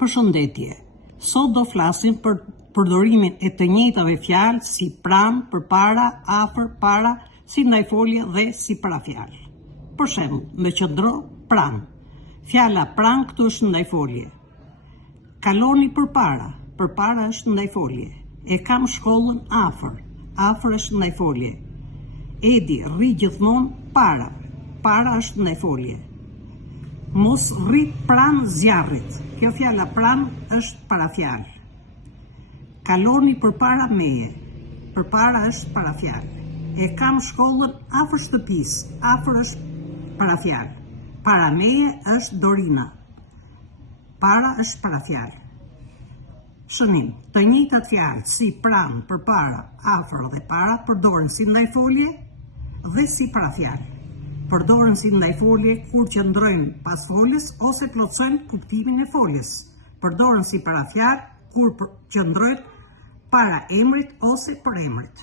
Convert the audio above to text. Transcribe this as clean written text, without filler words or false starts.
Përshëndetje. Sot do flasim për përdorimin e të njëjtave fjalë si pranë, përpara, afër, para, si ndajfolje dhe si parafjalë. Për shembull, me qëndro pranë. Fjala pranë këtu është ndajfolje. Kaloni përpara, përpara është ndajfolje. E kam shkollën afër, afër është ndajfolje. Edi rri gjithmonë para, para është ndajfolje. Mos rri pranë zjarrit. Kjo fjala pranë është parafjalë. Kaloni përpara meje. Përpara është parafjalë. E kam shkollën afër shtëpisë. Afër është parafjalë. Para meje është dorina. Para është parafjalë. Shënim. Të njëjtat fjalë si pranë, përpara, afër dhe para përdoren si ndajfolje dhe si parafjalë. Përdoren si ndajfolje kur qëndrojnë pas foljes ose plotësojnë kuptimin e foljes. Përdoren si parafjalë kur qëndrojnë para emrit ose për emrit.